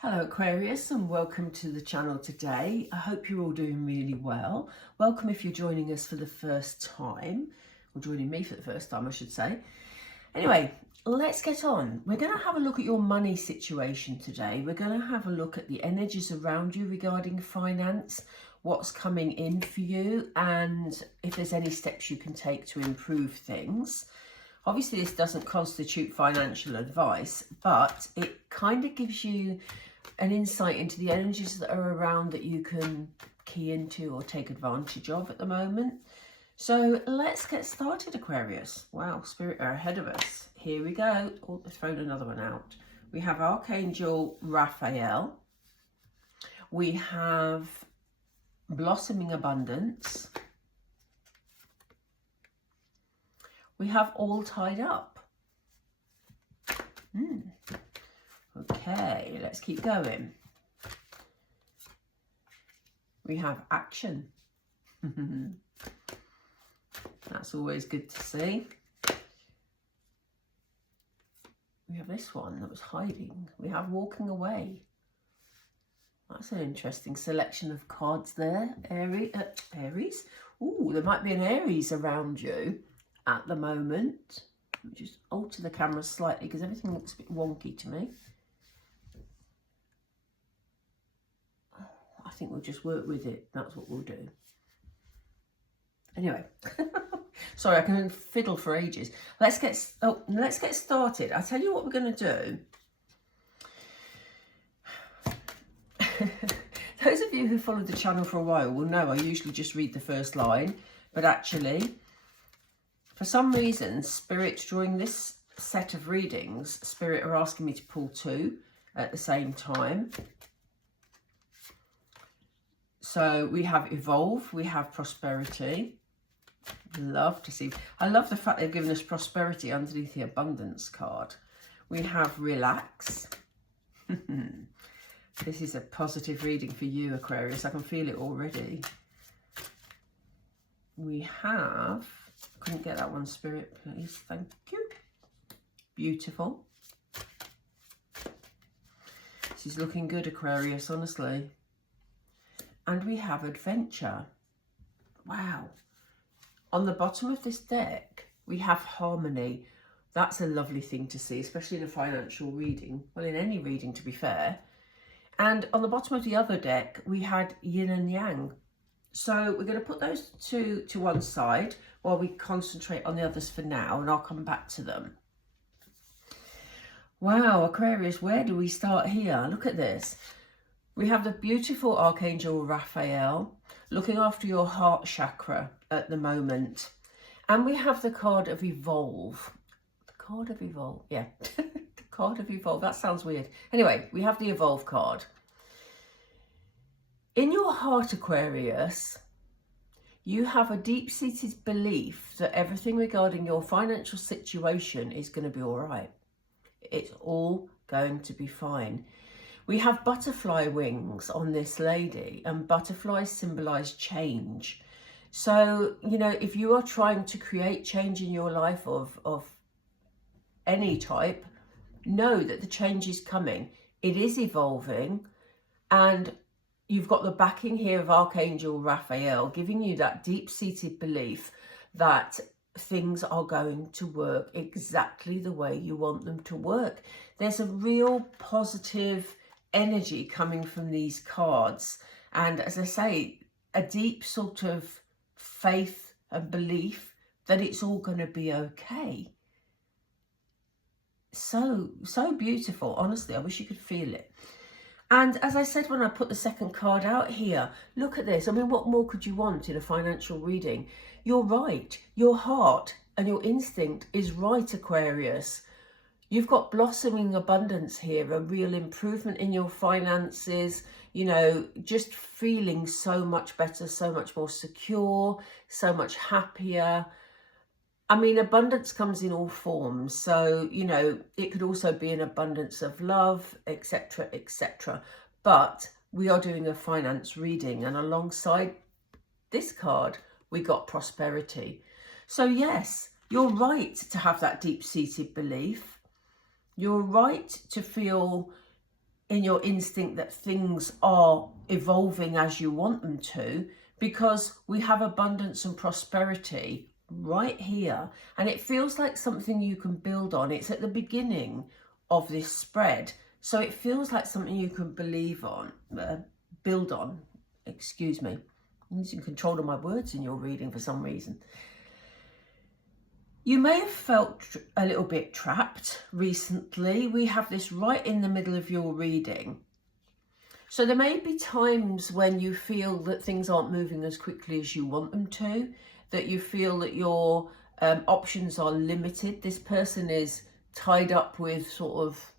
Hello Aquarius, and welcome to the channel today. I hope you're all doing really well. Welcome if you're joining us for the first time, or joining me for the first time I should say. Anyway, let's get on. We're going to have a look at your money situation today. We're going to have a look at the energies around you regarding finance, what's coming in for you, and if there's any steps you can take to improve things. Obviously this doesn't constitute financial advice, but it kind of gives you an insight into the energies that are around that you can key into or take advantage of at the moment. So let's get started, Aquarius. Wow, Spirit are ahead of us. Here we go. Oh, I've thrown another one out. We have Archangel Raphael. We have Blossoming Abundance. We have All Tied Up. Okay, let's keep going. We have Action. That's always good to see. We have this one that was hiding. We have Walking Away. That's an interesting selection of cards there, Aries. Ooh, there might be an Aries around you at the moment. Let me just alter the camera slightly because everything looks a bit wonky to me. I think we'll just work with it. That's what we'll do. Anyway, sorry, I can fiddle for ages. Let's get started. I'll tell you what we're going to do. Those of you who followed the channel for a while will know I usually just read the first line, but actually, for some reason, Spirit, during this set of readings, Spirit are asking me to pull two at the same time. So we have Evolve, we have Prosperity. Love to see. I love the fact they've given us Prosperity underneath the Abundance card. We have Relax. This is a positive reading for you, Aquarius. I can feel it already. We have, couldn't get that one, Spirit, please. Thank you. Beautiful. This is looking good, Aquarius, honestly. And we have Adventure. Wow. On the bottom of this deck, we have Harmony. That's a lovely thing to see, especially in a financial reading. Well, in any reading, to be fair. And on the bottom of the other deck, we had Yin and Yang. So we're going to put those two to one side while we concentrate on the others for now, and I'll come back to them. Wow, Aquarius, where do we start here? Look at this. We have the beautiful Archangel Raphael looking after your heart chakra at the moment. And we have the card of Evolve. The card of Evolve, yeah. The card of Evolve, that sounds weird. Anyway, we have the Evolve card. In your heart, Aquarius, you have a deep-seated belief that everything regarding your financial situation is going to be all right. It's all going to be fine. We have butterfly wings on this lady, and butterflies symbolise change. So, you know, if you are trying to create change in your life of any type, know that the change is coming. It is evolving, and you've got the backing here of Archangel Raphael giving you that deep-seated belief that things are going to work exactly the way you want them to work. There's a real positive energy coming from these cards, and as I say, a deep sort of faith and belief that it's all going to be okay. So beautiful, honestly. I wish you could feel it. And as I said when I put the second card out here, look at this. I mean, what more could you want in a financial reading? You're right. Your heart and your instinct is right, Aquarius. You've got blossoming abundance here, a real improvement in your finances, you know, just feeling so much better, so much more secure, so much happier. I mean, abundance comes in all forms. So, you know, it could also be an abundance of love, etc., etc. But we are doing a finance reading, and alongside this card, we got prosperity. So yes, you're right to have that deep-seated belief. You're right to feel in your instinct that things are evolving as you want them to, because we have abundance and prosperity right here, and it feels like something you can build on. It's at the beginning of this spread, so it feels like something you can build on. Excuse me, I'm losing control of my words in your reading for some reason. You may have felt a little bit trapped recently. We have this right in the middle of your reading. So there may be times when you feel that things aren't moving as quickly as you want them to, that you feel that your options are limited. This person is tied up with sort of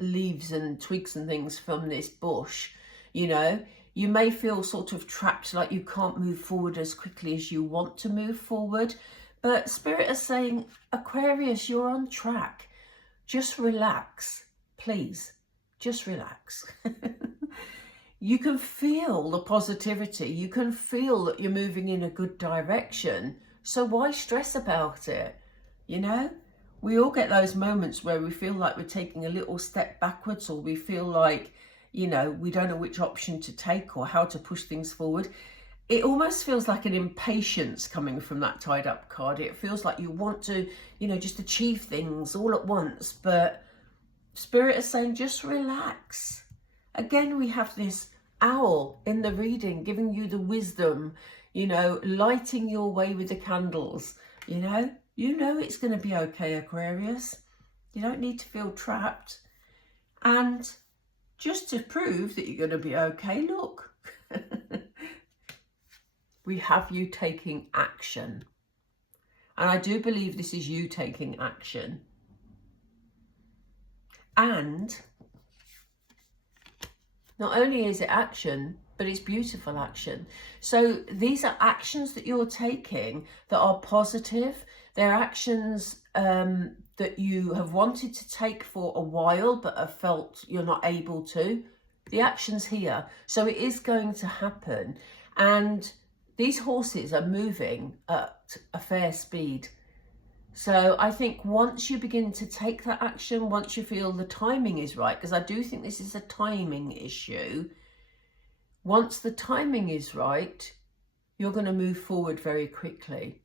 leaves and twigs and things from this bush, you know. You may feel sort of trapped, like you can't move forward as quickly as you want to move forward. But Spirit is saying, Aquarius, you're on track. Just relax, please. Just relax. You can feel the positivity. You can feel that you're moving in a good direction. So why stress about it? You know, we all get those moments where we feel like we're taking a little step backwards, or we feel like, you know, we don't know which option to take or how to push things forward. It almost feels like an impatience coming from that tied up card. It feels like you want to, you know, just achieve things all at once. But Spirit is saying, just relax. Again, we have this owl in the reading giving you the wisdom, you know, lighting your way with the candles. You know it's going to be okay, Aquarius. You don't need to feel trapped. And just to prove that you're going to be okay, look. We have you taking action. And I do believe this is you taking action. And not only is it action, but it's beautiful action. So these are actions that you're taking that are positive. They're actions that you have wanted to take for a while, but have felt you're not able to. The action's here. So it is going to happen. And these horses are moving at a fair speed. So I think once you begin to take that action, once you feel the timing is right, because I do think this is a timing issue, once the timing is right, you're going to move forward very quickly.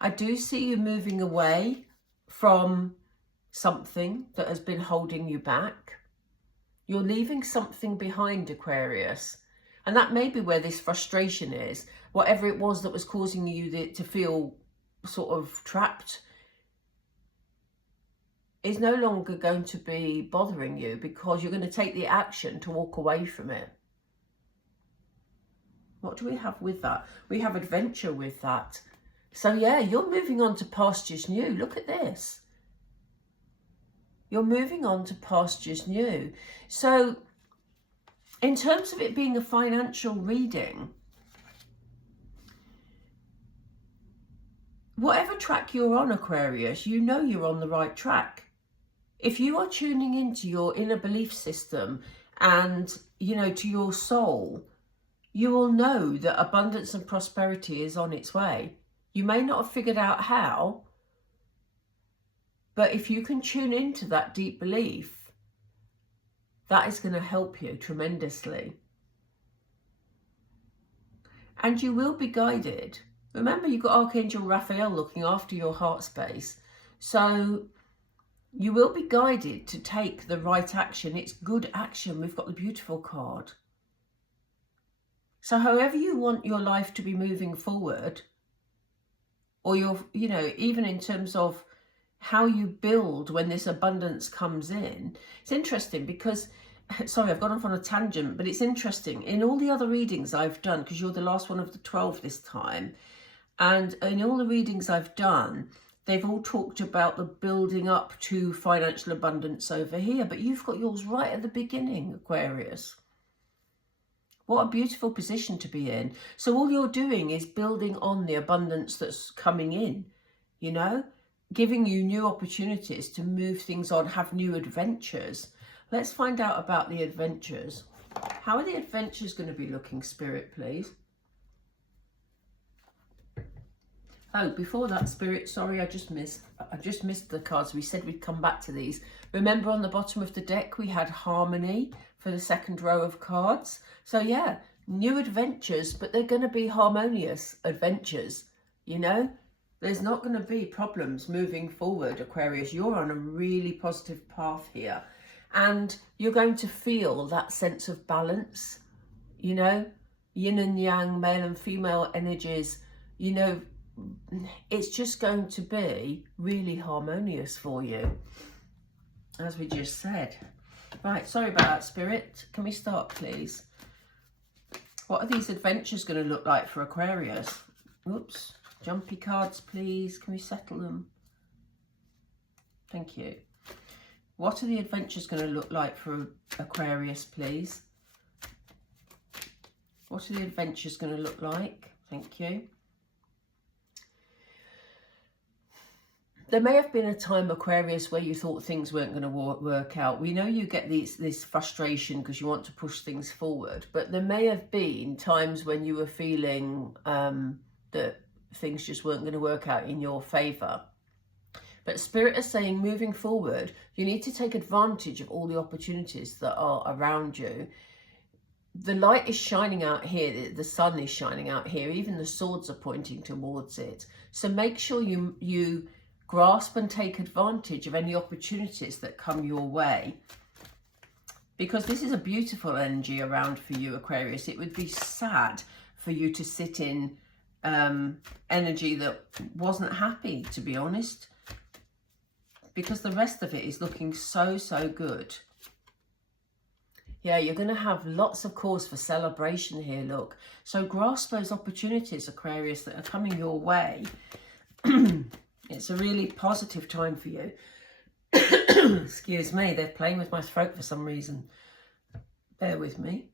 I do see you moving away from something that has been holding you back. You're leaving something behind, Aquarius. And that may be where this frustration is. Whatever it was that was causing you to feel sort of trapped is no longer going to be bothering you, because you're going to take the action to walk away from it. What do we have with that? We have adventure with that. So yeah, you're moving on to pastures new. Look at this. You're moving on to pastures new. So in terms of it being a financial reading, whatever track you're on, Aquarius, you know you're on the right track. If you are tuning into your inner belief system and, you know, to your soul, you will know that abundance and prosperity is on its way. You may not have figured out how, but if you can tune into that deep belief, that is going to help you tremendously. And you will be guided. Remember, you've got Archangel Raphael looking after your heart space. So you will be guided to take the right action. It's good action. We've got the beautiful card. So however you want your life to be moving forward, or your, you know, even in terms of how you build when this abundance comes in. It's interesting because, sorry, I've gone off on a tangent, but it's interesting. In all the other readings I've done, because you're the last one of the 12 this time, and in all the readings I've done, they've all talked about the building up to financial abundance over here, but you've got yours right at the beginning, Aquarius. What a beautiful position to be in. So all you're doing is building on the abundance that's coming in, you know, giving you new opportunities to move things on, have new adventures. Let's find out about the adventures. How are the adventures going to be looking, Spirit, please? Oh, before that, Spirit, sorry, I just missed the cards. We said we'd come back to these. Remember on the bottom of the deck, we had harmony for the second row of cards. So yeah, new adventures, but they're going to be harmonious adventures, you know? There's not going to be problems moving forward, Aquarius. You're on a really positive path here. And you're going to feel that sense of balance, you know? Yin and yang, male and female energies, you know, it's just going to be really harmonious for you, as we just said. Right, sorry about that, Spirit. Can we start, please? What are these adventures going to look like for Aquarius? Oops. Jumpy cards, please. Can we settle them? Thank you. What are the adventures going to look like for Aquarius, please? What are the adventures going to look like? Thank you. There may have been a time, Aquarius, where you thought things weren't going to work out. We know you get this frustration because you want to push things forward, but there may have been times when you were feeling that things just weren't going to work out in your favour. But Spirit is saying, moving forward, you need to take advantage of all the opportunities that are around you. The light is shining out here, the sun is shining out here, even the swords are pointing towards it. So make sure you grasp and take advantage of any opportunities that come your way, because this is a beautiful energy around for you, Aquarius. It would be sad for you to sit in energy that wasn't happy, to be honest, because the rest of it is looking so good. Yeah, you're going to have lots of cause for celebration here, look. So grasp those opportunities, Aquarius, that are coming your way. It's a really positive time for you. Excuse me, they're playing with my throat for some reason. Bear with me.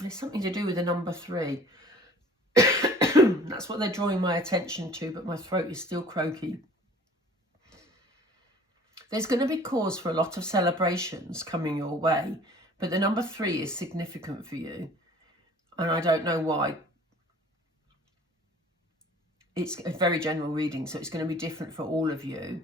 There's something to do with the number 3. That's what they're drawing my attention to, but my throat is still croaky. There's going to be cause for a lot of celebrations coming your way, but the number 3 is significant for you. And I don't know why. It's a very general reading, so it's going to be different for all of you.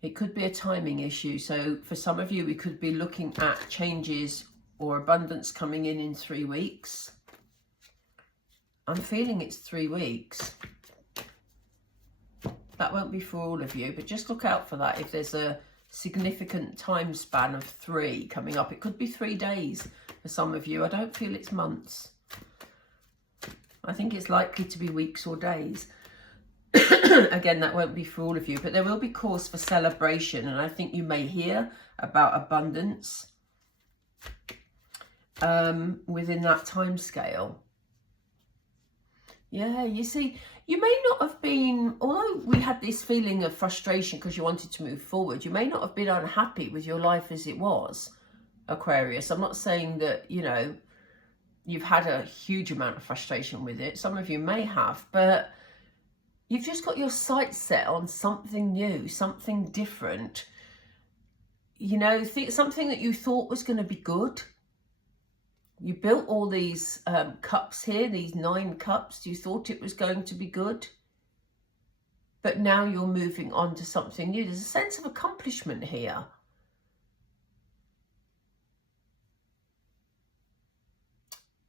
It could be a timing issue. So for some of you, we could be looking at changes or abundance coming in 3 weeks. I'm feeling it's 3 weeks. That won't be for all of you, but just look out for that if there's a significant time span of 3 coming up. It could be 3 days for some of you. I don't feel it's months. I think it's likely to be weeks or days. Again, that won't be for all of you, but there will be cause for celebration, and I think you may hear about abundance within that time scale. Yeah, you see, you may not have been, although we had this feeling of frustration because you wanted to move forward, you may not have been unhappy with your life as it was, Aquarius. I'm not saying that, you know, you've had a huge amount of frustration with it. Some of you may have, but you've just got your sights set on something new, something different. You know, something that you thought was going to be good. You built all these cups here, these 9 cups. You thought it was going to be good. But now you're moving on to something new. There's a sense of accomplishment here.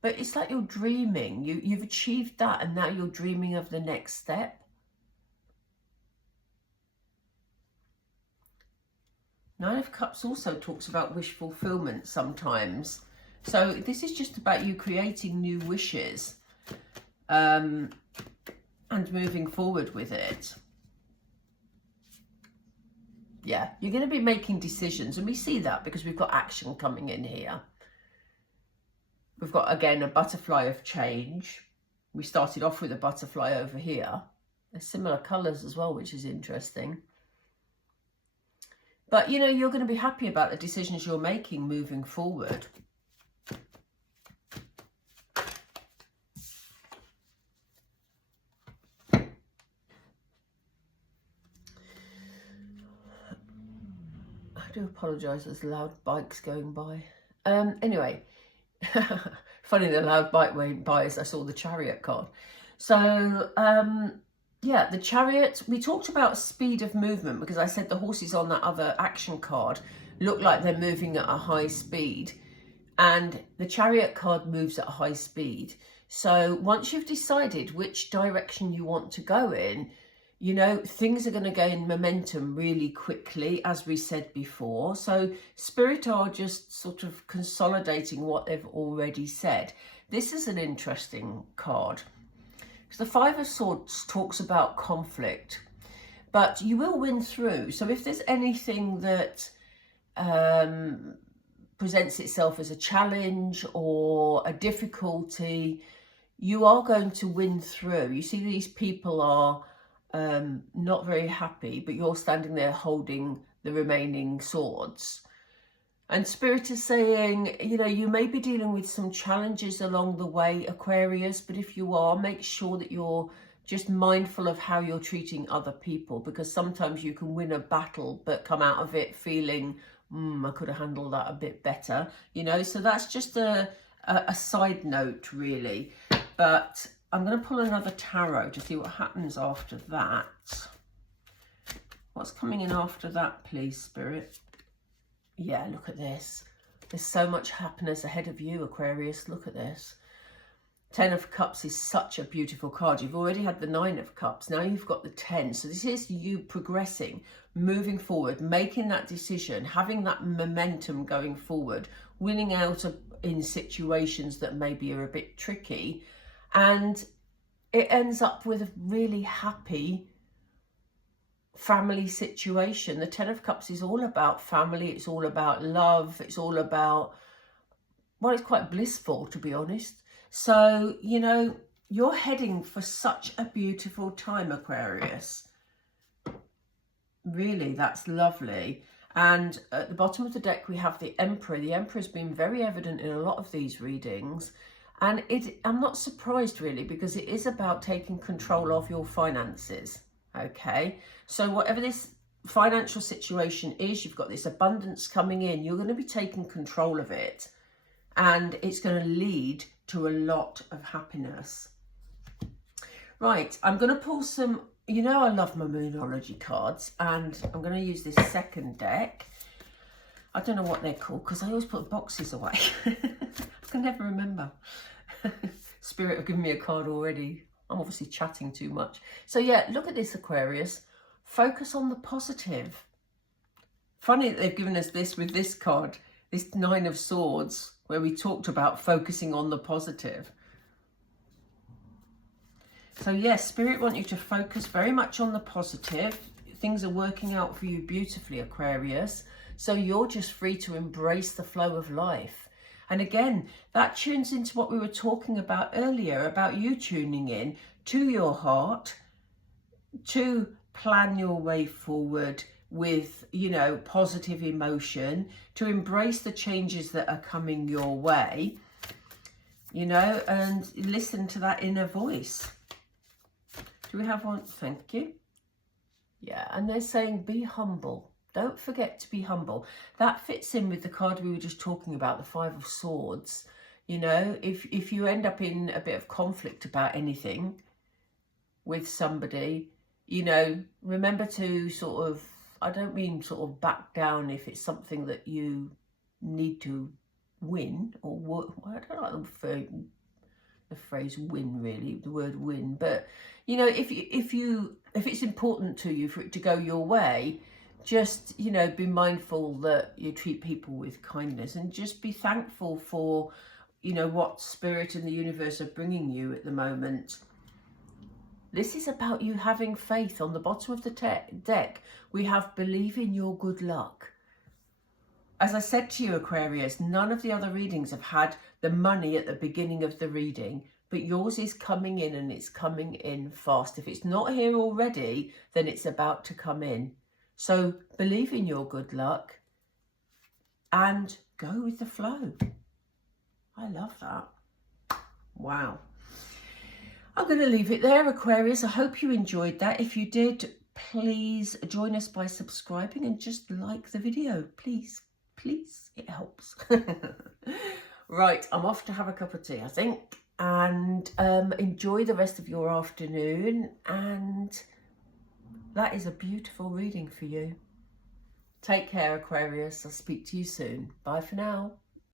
But it's like you're dreaming. You've achieved that, and now you're dreaming of the next step. Nine of Cups also talks about wish fulfillment sometimes. So this is just about you creating new wishes and moving forward with it. Yeah, you're going to be making decisions, and we see that because we've got action coming in here. We've got, again, a butterfly of change. We started off with a butterfly over here. They're similar colours as well, which is interesting. But, you know, you're going to be happy about the decisions you're making moving forward. do apologise, there's loud bikes going by. Anyway, funny the loud bike went by as I saw the Chariot card. So, yeah, the Chariot, we talked about speed of movement because I said the horses on that other action card look like they're moving at a high speed. And the Chariot card moves at a high speed. So once you've decided which direction you want to go in, you know, things are going to gain momentum really quickly, as we said before. So Spirit are just sort of consolidating what they've already said. This is an interesting card. So the Five of Swords talks about conflict, but you will win through. So if there's anything that presents itself as a challenge or a difficulty, you are going to win through. You see these people are not very happy, but you're standing there holding the remaining swords. And Spirit is saying, you know, you may be dealing with some challenges along the way, Aquarius, but if you are, make sure that you're just mindful of how you're treating other people, because sometimes you can win a battle but come out of it feeling, I could have handled that a bit better, you know. So that's just a side note, really. But I'm going to pull another tarot to see what happens after that. What's coming in after that, please, Spirit? Yeah, look at this. There's so much happiness ahead of you, Aquarius. Look at this. 10 of Cups is such a beautiful card. You've already had the 9 of Cups. Now you've got the 10. So this is you progressing, moving forward, making that decision, having that momentum going forward, winning out in situations that maybe are a bit tricky. And it ends up with a really happy family situation. The 10 of Cups is all about family. It's all about love. It's all about, well, it's quite blissful, to be honest. So, you know, you're heading for such a beautiful time, Aquarius. Really, that's lovely. And at the bottom of the deck, we have the Emperor. The Emperor has been very evident in a lot of these readings. And I'm not surprised, really, because it is about taking control of your finances. Okay, so whatever this financial situation is, you've got this abundance coming in. You're going to be taking control of it. And it's going to lead to a lot of happiness. Right, I'm going to pull some, you know, I love my Moonology cards, and I'm going to use this second deck. I don't know what they're called because I always put boxes away. I can never remember. Spirit have given me a card already. I'm obviously chatting too much. So yeah, look at this, Aquarius. Focus on the positive. Funny that they've given us this with this card, this 9 of Swords, where we talked about focusing on the positive. So yes, Spirit want you to focus very much on the positive. Things are working out for you beautifully, Aquarius. So you're just free to embrace the flow of life. And again, that tunes into what we were talking about earlier, about you tuning in to your heart, to plan your way forward with, you know, positive emotion, to embrace the changes that are coming your way, you know, and listen to that inner voice. Do we have one? Thank you. Yeah, and they're saying be humble. Don't forget to be humble. That fits in with the card we were just talking about, the 5 of Swords. You know, if you end up in a bit of conflict about anything with somebody, you know, remember to sort of, I don't mean sort of back down if it's something that you need to win, or I don't like the phrase win, really, the word win, but you know, if it's important to you for it to go your way, just, you know, be mindful that you treat people with kindness, and just be thankful for, you know, what Spirit and the universe are bringing you at the moment. This is about you having faith. On the bottom of the deck, we have believe in your good luck. As I said to you, Aquarius, none of the other readings have had the money at the beginning of the reading, but yours is coming in, and it's coming in fast. If it's not here already, then it's about to come in. So believe in your good luck and go with the flow. I love that. Wow. I'm going to leave it there, Aquarius. I hope you enjoyed that. If you did, please join us by subscribing and just like the video, please. Please, it helps. Right, I'm off to have a cup of tea, I think, and enjoy the rest of your afternoon. And that is a beautiful reading for you. Take care, Aquarius. I'll speak to you soon. Bye for now.